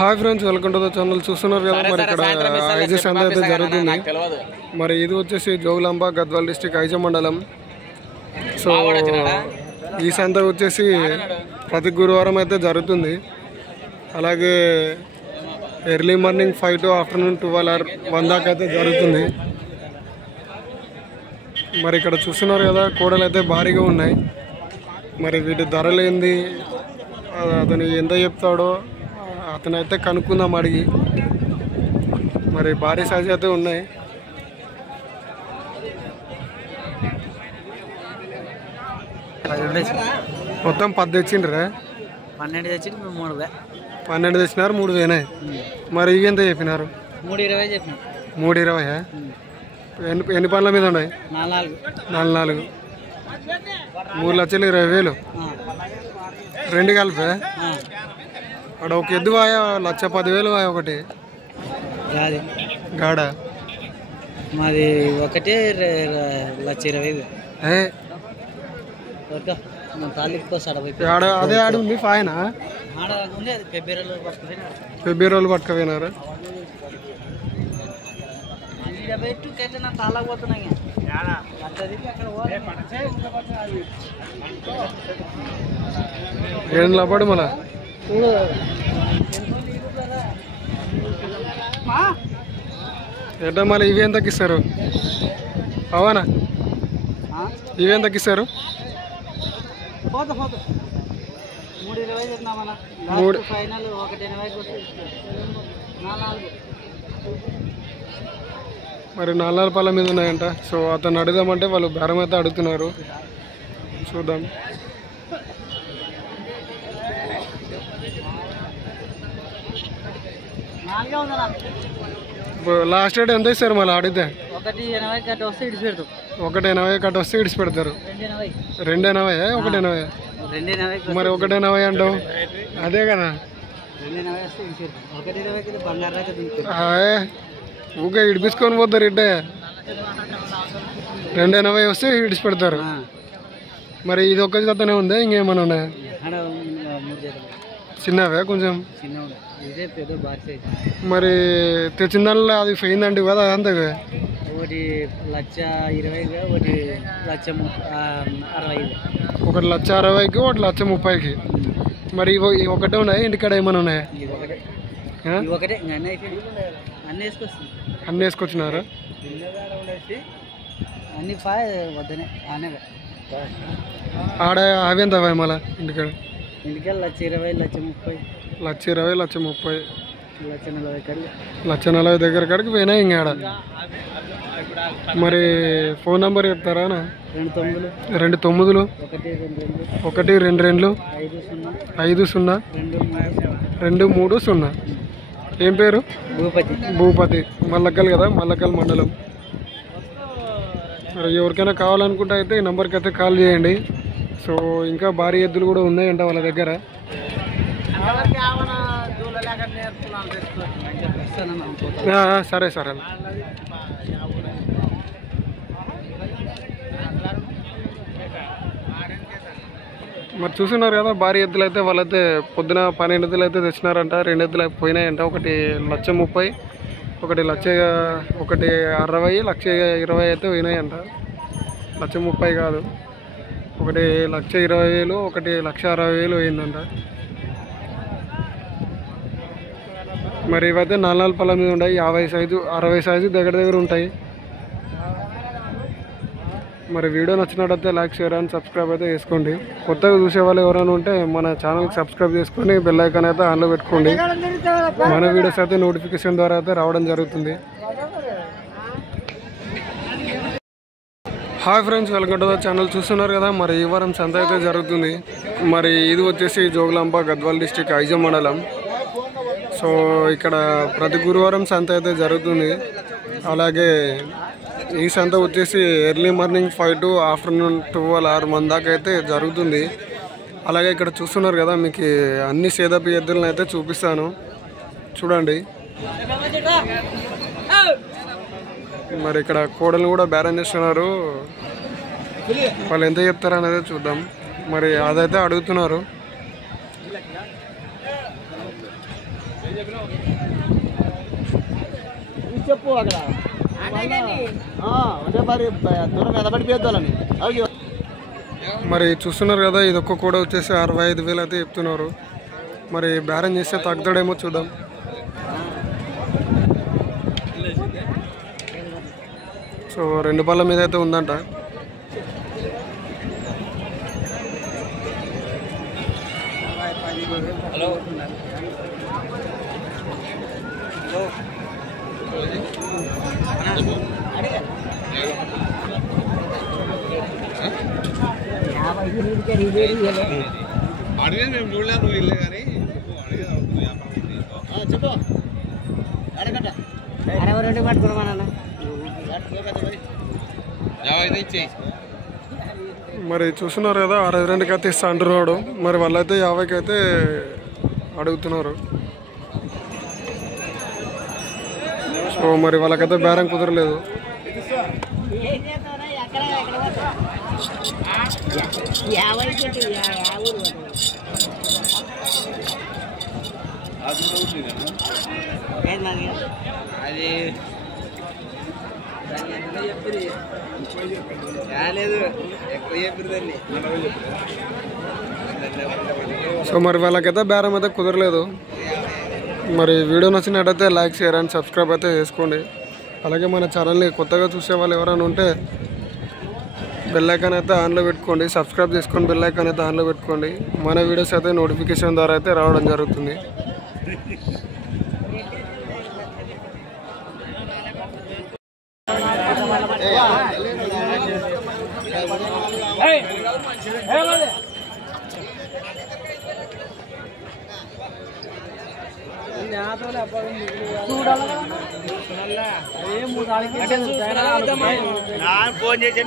Hi friends, welcome to the channel. చూస్తున్నారు కదా మరి ఇక్కడ ఐజీ సంత అయితే జరుగుతుంది. మరి ఇది వచ్చేసి జోగులాంబ గద్వాల్ డిస్టిక్ ఐజ మండలం. సో ఈ సంత వచ్చేసి ప్రతి గురువారం అయితే జరుగుతుంది. అలాగే early morning 5 to afternoon 12 or 1 దాకా అయితే జరుగుతుంది. మరి ఇక్కడ చూస్తున్నారు కదా కోడలు అయితే భారీగా ఉన్నాయి. మరి వీటి ధరలు ఏంది, అతను ఎంత చెప్తాడో అతనైతే కనుక్కుందాం అడిగి. మరి భారీ సైజు అయితే ఉన్నాయి. మొత్తం 10 తెచ్చిండ్రా? 12 తెచ్చి 12 తెచ్చినారు, 3 వేనాయి. మరి ఇవి ఎంత చెప్పినారు? 320 చెప్పిన. 320. ఎన్ని పనుల మీద ఉన్నాయి? 4 3,20,000. రెండు కలిపే అక్కడ ఒక ఎద్దు వాయ 1,10,000 వాయ ఒకటి గాడ మాది ఒకటి 1,20,000. అదే ఆడి ఉంది ఫాయన ఫిబ్రవరి పట్టుకపోయినారు. ఏం లాభాడు మళ్ళా ఎట్లా మళ్ళీ ఇవి ఎంత తగ్గిస్తారు? అవునా, ఇవి ఎంత తగ్గిస్తారు? 320 ఫైనల్ 180. మరి 4 పళ్ళ మీద ఉన్నాయంట. సో అతను అడుగుదామంటే వాళ్ళు బేరం అయితే అడుగుతున్నారు. చూద్దాం. లాస్ట్ రేట్ ఎంత ఇస్తారు మళ్ళీ అడిగితే? 180 కట్ వస్తే ఇడిచి పెడతాం. 180 కట్ వస్తే ఇడిచి పెడతారు. 280. 180. మరి 180 అంటావు? అదే కదా, ఊకే ఇడిపించుకొని పోతారు. ఇట్టే 280 వస్తే ఇడిచి పెడతారు. మరి ఇది ఒక్క జతనే ఉందా, ఇంకేమైనా ఉన్నాయా? చిన్నవే కొంచెం. మరి తెచ్చిన దానిలో అది పోయిందంటే కదా అదంతా? ఒకటి 1,20,000, ఒకటి 1,60,000. ఒకటి 1,60,000కి, ఒకటి 1,30,000కి. మరి ఒకటే ఉన్నాయి, ఇంటికాడ ఏమైనా ఉన్నాయా? అన్నీ వేసుకొచ్చినారా? ఆడ అవి ఎంత మళ్ళా ఇంటికాడ? ఇంటికాడ 1,20,000, 1,30,000. 1,20,000, 1,30,000, 1,40,000. 1,40,000 దగ్గర కాడికి పోయినాయి ఇంకా ఆడ. మరి ఫోన్ నెంబర్ చెప్తారా? 29 122 50 230. ఏం పేరు? భూపతి. మల్లకల్ కదా, మల్లకల్ మండలం. మరి ఎవరికైనా కావాలనుకుంటే అయితే ఈ నెంబర్కి అయితే కాల్ చేయండి. సో ఇంకా భారీ ఎద్దులు కూడా ఉన్నాయంట వాళ్ళ దగ్గర. సరే సరే. మరి చూస్తున్నారు కదా భారీ ఎద్దులు అయితే వాళ్ళైతే పొద్దున 12 ఎద్దులు అయితే తెచ్చినారంట. 2 ఎద్దులు పోయినాయంట. ఒకటి 1,30,000, ఒకటి 1,60,000, 1,20,000 అయితే పోయినాయంట. 1,30,000 కాదు, ఒకటి 1,20,000, ఒకటి 1,60,000 పోయిందంట. మరి ఇవైతే 4 పళ్ళ మీద ఉంటాయి. 50 సైజు 60 సైజు దగ్గర ఉంటాయి. మరి వీడియో నచ్చినట్టయితే లైక్, షేర్ అండ్ సబ్స్క్రైబ్ అయితే చేసుకోండి. కొత్తగా చూసే వాళ్ళు ఎవరైనా ఉంటే మన ఛానల్కి సబ్స్క్రైబ్ చేసుకొని బెల్ ఐకాన్ అయితే ఆన్లో పెట్టుకోండి. మన వీడియోస్ అయితే నోటిఫికేషన్ ద్వారా అయితే రావడం జరుగుతుంది. Hi friends, welcome to the channel. చూస్తున్నారు కదా మరి ఈ వారం సంత అయితే జరుగుతుంది. మరి ఇది వచ్చేసి జోగులాంబ గద్వాల్ డిస్టిక్ ఐజ మండలం. సో ఇక్కడ ప్రతి గురువారం సంత అయితే జరుగుతుంది. అలాగే ఈ సంత వచ్చేసి early morning 5 to afternoon 12 or 1 దాకా అయితే జరుగుతుంది. అలాగే ఇక్కడ చూస్తున్నారు కదా మీకు అన్ని సేదపి ఎద్దులను అయితే చూపిస్తాను, చూడండి. మరి ఇక్కడ కోడలు కూడా బేరం చేస్తున్నారు. వాళ్ళు ఎంత చెప్తారు అనేది చూద్దాం. మరి అదైతే అడుగుతున్నారు. చెప్పు అక్కడ మరి దూరం ఎదబడిపోద్దాలని మరి చూస్తున్నారు కదా, ఇది ఒక్క కూడా వచ్చేసి 65,000 అయితే చెప్తున్నారు. మరి బేరం చేస్తే తగ్గుతాడేమో చూద్దాం. సో 2 పళ్ళ మీద అయితే ఉందంట. మరి చూస్తున్నారు కదా, 62కి అయితే ఇస్తా అంటున్నాడు. మరి వాళ్ళైతే 50కి అయితే అడుగుతున్నారు. సో మరి వాళ్ళకైతే బేరం కుదరలేదు. సో మరి వాళ్ళకైతే బేరం అయితే కుదరలేదు. మరి వీడియో నచ్చినట్టయితే లైక్, షేర్ అండ్ సబ్స్క్రైబ్ అయితే చేసుకోండి. అలాగే మన ఛానల్ని కొత్తగా చూసే వాళ్ళు ఎవరైనా ఉంటే బెల్ ఐకాన్ అయితే ఆన్లో పెట్టుకోండి. సబ్స్క్రైబ్ చేసుకొని బెల్ ఐకాన్ అయితే ఆన్లో పెట్టుకోండి. మన వీడియోస్ అయితే నోటిఫికేషన్ ద్వారా అయితే రావడం జరుగుతుంది. ఫోన్ చేసి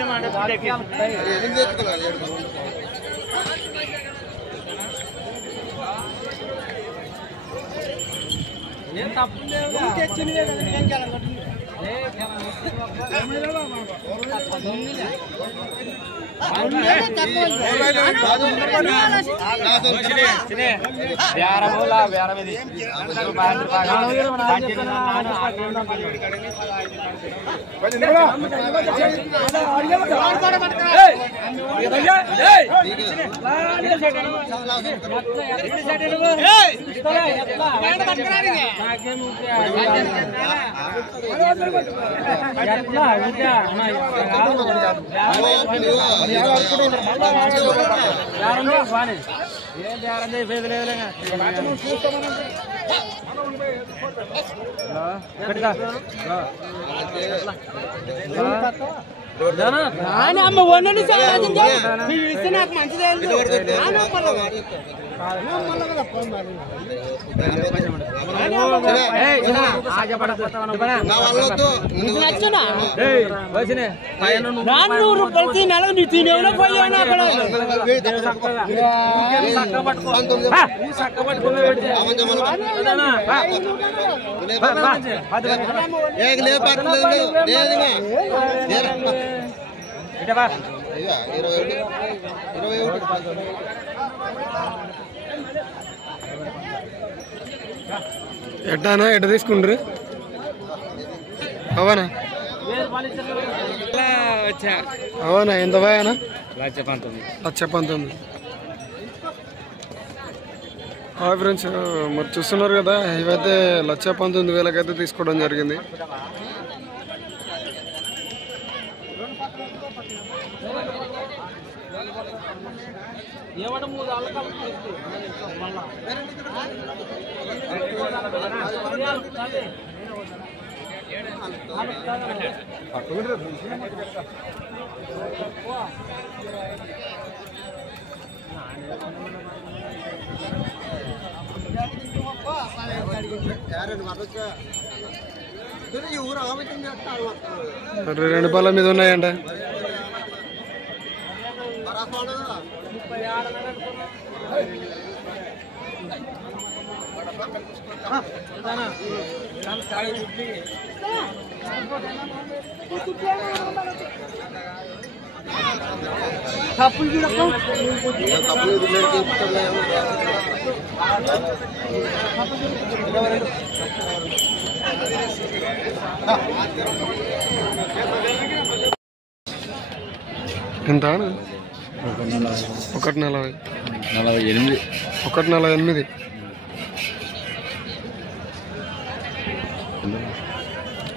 ఎట్టానా ఎట్ట తీసుకుంటారు అవనా అవనా ఎంత బాగానా 1,19,000. హాయ్ ఫ్రెండ్స్, మరి చూస్తున్నారు కదా, ఇవైతే 1,19,000 అయితే తీసుకోవడం జరిగింది. మరి 2 పాల మీద ఉన్నాయంట. తప్పులు ఎంత 140 48 148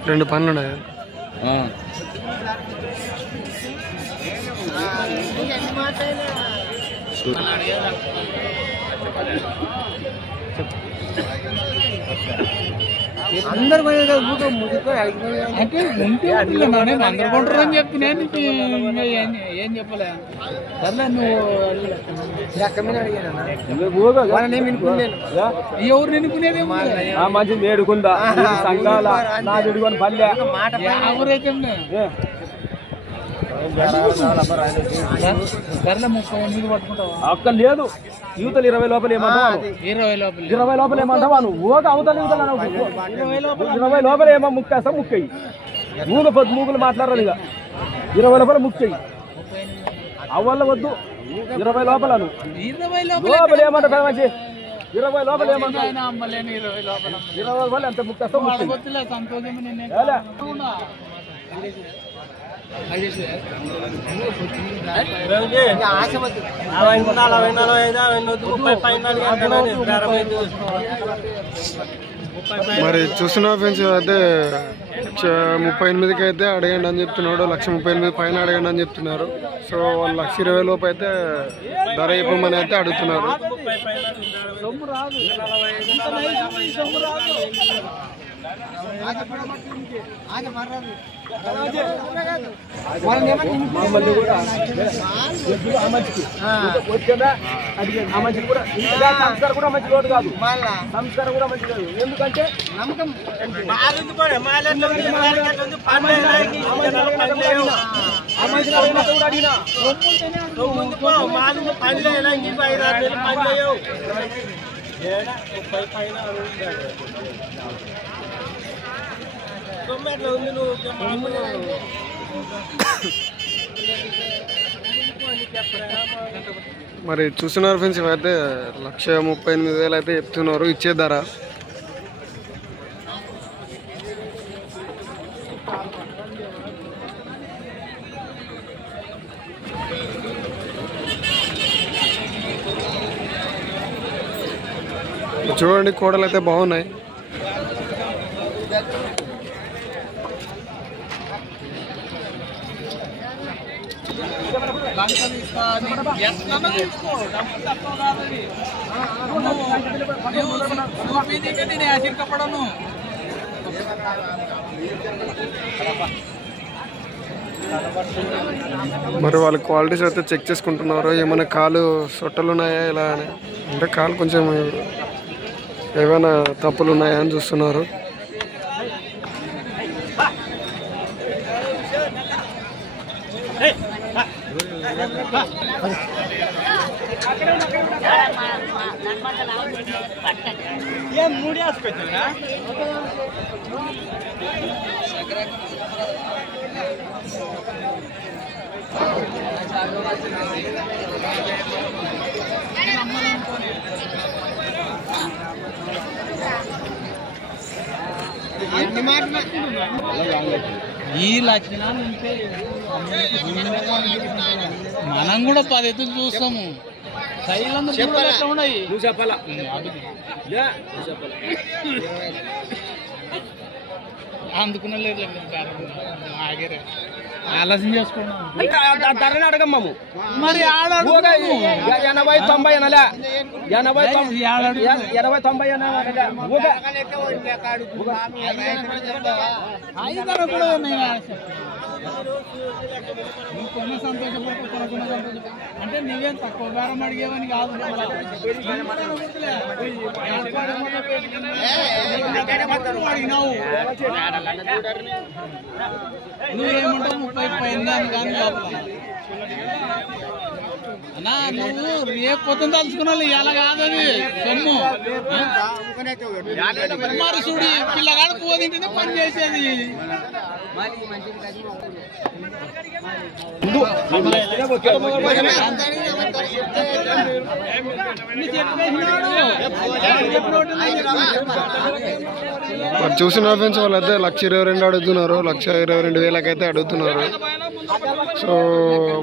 2 పనులు ఉన్నాయి. అందరు అంటే ఉంటే అందరు కొంటారు అని చెప్తున్నా నీకు ఏం చెప్పలే. సర్లే ఎవరు నిన్నుకునేది మంచి నేడుకుందా సంఘాల నాదుడుకొని పల్లె ఎవరైతే సర్లే 38 పట్టుకుంటావా? అక్క లేదు యూతలు 20 లోపల ఏమంటావు? 20 లోపల ఏమంటావా? నువ్వు అవతల 20 లోపల ఏమో ముక్కేస్తా ముక్కయ్యి మూగులు మాట్లాడాలి. ఇక 20 లోపల ముక్కయ్యి అవ్వల్ల వద్దు. 20 లోపల లోపల ఏమంటావు? మంచి 20 లోపల ఏమంటావు? 20 లోపల ఎంత ముక్కేస్తా మరి చూస్తున్నా ఫ్రెండ్స్, అయితే 38కి అయితే అడగండి అని చెప్తున్నాడు. 138,000 పైన అడగండి అని చెప్తున్నారు. సో వాళ్ళు 120,000 లోపు అయితే ధర ఇవ్వమని అయితే అడుగుతున్నారు. మమ్మల్ని కూడా సంస్కారం కూడా మంచి లోటు కాదు. సంస్కారం కూడా మంచి కాదు. ఎందుకంటే నమ్మకం అడిగినా మరి చూస్తున్నారు ఫ్రెండ్స్, ఇవైతే 138,000 అయితే చెప్తున్నారు ఇచ్చే ధర. చూడండి, కోడలు అయితే బాగున్నాయి. మరి వాళ్ళ క్వాలిటీస్ అయితే చెక్ చేసుకుంటున్నారు. ఏమైనా కాలు సొట్టలు ఉన్నాయా ఇలా అని, అంటే కాలు కొంచెం ఏమైనా తప్పులు ఉన్నాయా అని చూస్తున్నారు. ఈ లక్షణాలు ఉంటే మనం కూడా 10 ఎత్తులు చూస్తాము. ఉన్నాయి నువ్వు చెప్పాలా? అందుకునే లేదు ఆగరే ఆలోచన చేసుకున్నాం. ధరని అడగమ్మాము మరి 80, 90 అనలే 80, 90 కూడా కొన్న సంతోషపడుతున్నా అంటే నువ్వేం తక్కువ బేరం అడిగేవని కాదు. అడిగినావు నువ్వేమంటావు 30 పైన కానీ లోపల పొద్దున తలుచుకున్నాను ఇలా కాదని సొమ్ము మరి చూడి పిల్లగాడు పోదింటేనే పని చేసేది. మరి చూసిన ఫ్రెండ్స్ వాళ్ళైతే 1,22,000 అడుగుతున్నారు, 1,22,000 అయితే అడుగుతున్నారు. సో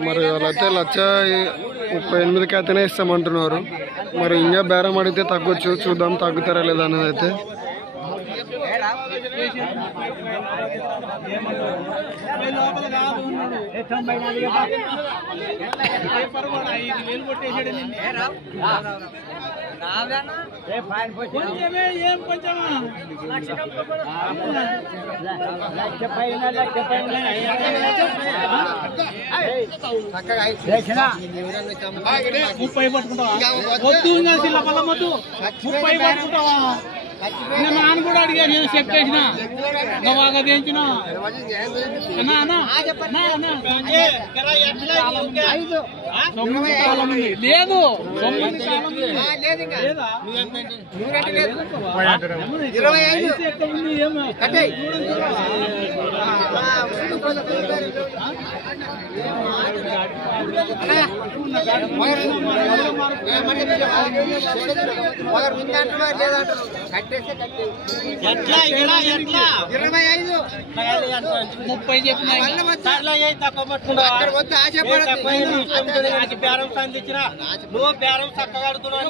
మరి వాళ్ళైతే 1,38,000 అయితేనే ఇస్తామంటున్నారు. మరి ఇంకా బేరం అడిగితే తగ్గొచ్చు, చూద్దాం తగ్గుతారా లేదా అనేది అయితే. ముప్పై పట్టుకుంటావా? వద్దు వద్దు 30 పట్టుకుంటావా? నాన్న కూడా అడిగా, నేను చెప్పేసిన బాగా తెంచిన లేదు 30 చెప్పిన బేరం సంధించిన నువ్వు బేరం చక్కగాడుతున్నావు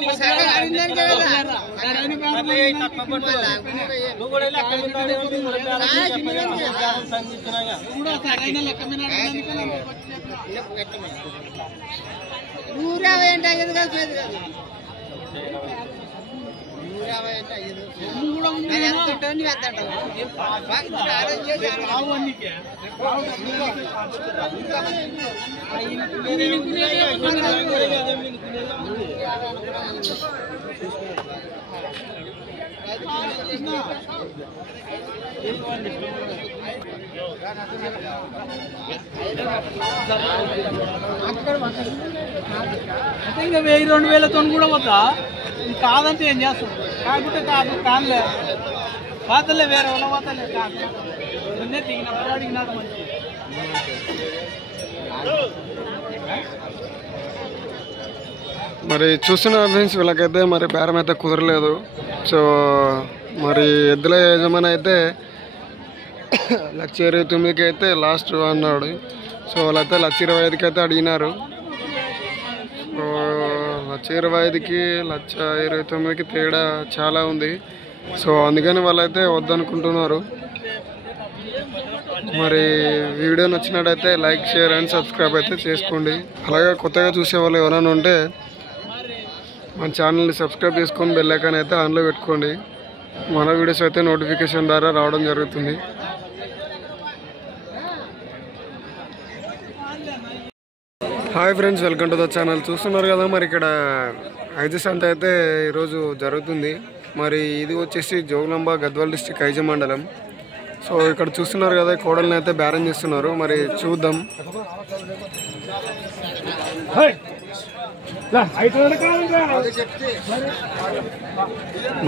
నువ్వు కూడా లెక్క సరైన లెక్క మీద 150 అంటే అయ్యేది కాదు. ఇంకా 1,000-2,000తో కూడా పోతా కాదంటే ఏం చేస్తాం? కాకుంటే కాదు కాదులే పోతలే, వేరే వాళ్ళ పోతలే కాదు దిగినప్పుడు అడిగినాడు మంచి. మరి చూస్తున్న ఫ్రెండ్స్ వీళ్ళకైతే మరి బేరం అయితే కుదరలేదు. సో మరి ఎద్దుల యజమాని అయితే 1,29,000 అయితే లాస్ట్ అన్నాడు. సో వాళ్ళైతే 1,25,000 అయితే అడిగినారు. 1,25,000కి 1,29,000కి తేడా చాలా ఉంది. సో అందుకని వాళ్ళైతే వద్దనుకుంటున్నారు. మరి వీడియో నచ్చినట్టయితే లైక్, షేర్ అండ్ సబ్స్క్రైబ్ అయితే చేసుకోండి. అలాగే కొత్తగా చూసే వాళ్ళు ఎవరైనా ఉంటే మన ఛానల్ని సబ్స్క్రైబ్ చేసుకొని బెల్ ఐకాన్ అయితే ఆన్లో పెట్టుకోండి. మన వీడియోస్ అయితే నోటిఫికేషన్ ద్వారా రావడం జరుగుతుంది. Hi friends, welcome to the channel. చూస్తున్నారు కదా మరి ఇక్కడ ఐజ సంత అయితే ఈరోజు జరుగుతుంది. మరి ఇది వచ్చేసి జోగులాంబ గద్వాల్ డిస్ట్రిక్ట్ ఐజ మండలం. సో ఇక్కడ చూస్తున్నారు కదా కోడల్ని అయితే బేరం చేస్తున్నారు. మరి చూద్దాం.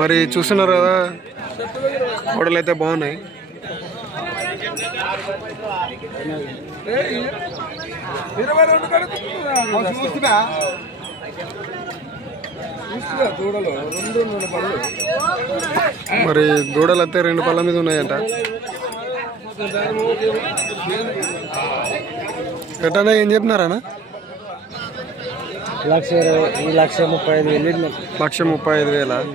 మరి చూస్తున్నారు కదా కోడలు అయితే బాగున్నాయి. మరి దూడలు అయితే 2 పళ్ళ మీద ఉన్నాయంట. ఎట్టన్నా ఏం చెప్పినారన్నా? 1,35,000. 1,35,000.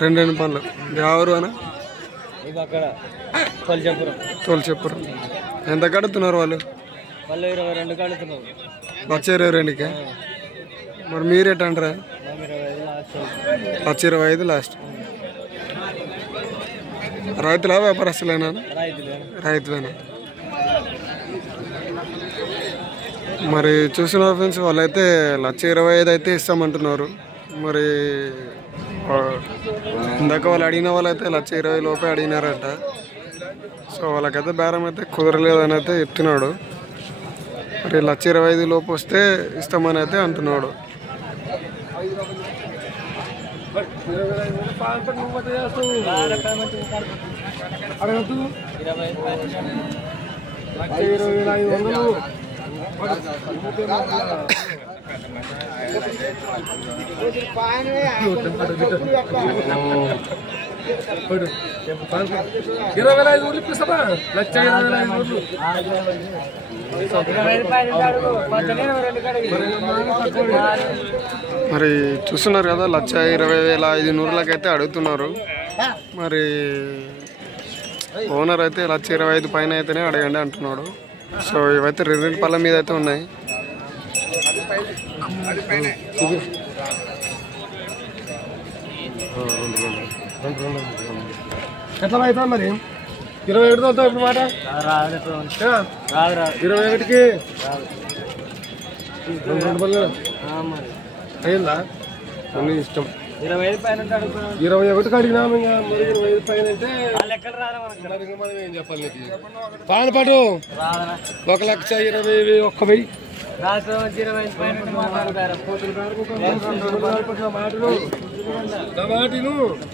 2 పళ్ళు. ఎవరు అన్న? తోలుచెప్పురు. ఎంత కడుతున్నారు వాళ్ళు? 22 కడుతున్నారు. 1,22,000కే. మరి మీరేట అంటారా? 1,25,000 లాస్ట్. రైతులా వ్యాపారస్తులేనా? రైతులేనా? మరి చూస్తున్నారు ఫ్రెండ్స్, వాళ్ళైతే 1,25,000 అయితే ఇస్తామంటున్నారు. మరి ఇందాక వాళ్ళు అడిగిన వాళ్ళైతే 1,20,000 లోపే అడిగినారంట. సో వాళ్ళకైతే బేరం అయితే కుదరలేదని అయితే చెప్తున్నాడు. మరి 1,25,000 లోపు వస్తే ఇస్తామని అయితే అంటున్నాడు. మరి చూస్తున్నారు కదా 1,20,500 అయితే అడుగుతున్నారు. మరి ఓనర్ అయితే 1,25,000 పైన అయితేనే అడగండి అంటున్నాడు. సో ఇవైతే రెండింటి పళ్ళ మీద అయితే ఉన్నాయి. ఎట్లా అవుతుంది మరి 21 అవుతావు ఇప్పుడు మాట 21కి 2 పళ్ళు అయిందా అన్ని ఇష్టం 21కి అడిగినాము. ఇంకా మరి 25 పైన అంటే మనం ఏం చెప్పాలి నీకు పానపాటు 1,20,000 మాటలు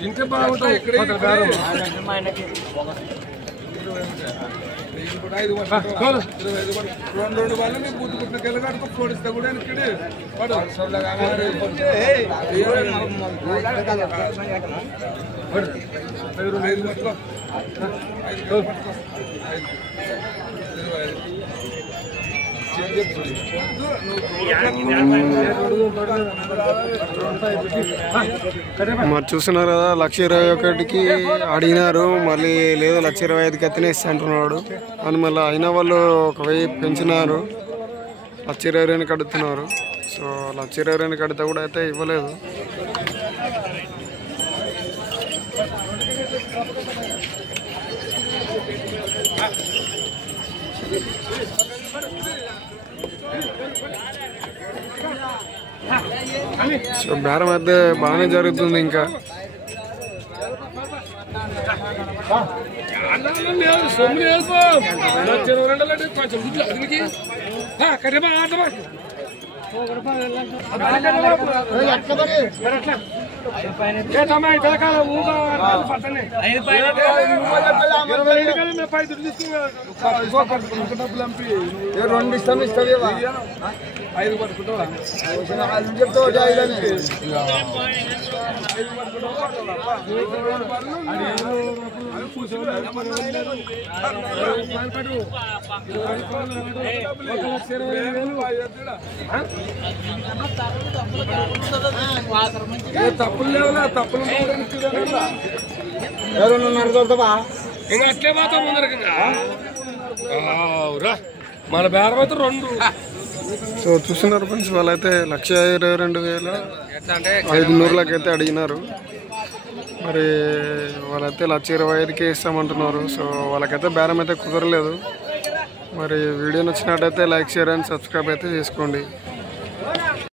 ఇంటే బాగుంటాయి. మరి చూస్తున్నారు కదా 1,21,000కి అడిగినారు. మళ్ళీ లేదు 1,25,000కి అయితేనే ఇస్తా అంటున్నాడు అని మళ్ళీ అయిన వాళ్ళు 1,000 పెంచినారు. 1,22,000కి అడుగుతున్నారు. సో 1,22,000కి అడిగితే కూడా అయితే ఇవ్వలేదు. సో బేరం అయితే బాగానే జరుగుతుంది. ఇంకా తప్పులు లేవులా తప్పులు ఇంకా అట్లే పోతాం ముందరకి మన బేరం అయితే 2. సో చూస్తున్నారు ఫ్రెండ్స్, వాళ్ళైతే 1,22,500 అయితే అడిగినారు. మరి వాళ్ళైతే 1,25,000కి ఇస్తామంటున్నారు. సో వాళ్ళకైతే బేరం అయితే కుదరలేదు. మరి వీడియో నచ్చినట్టయితే లైక్, షేర్ అండ్ సబ్స్క్రైబ్ అయితే చేసుకోండి.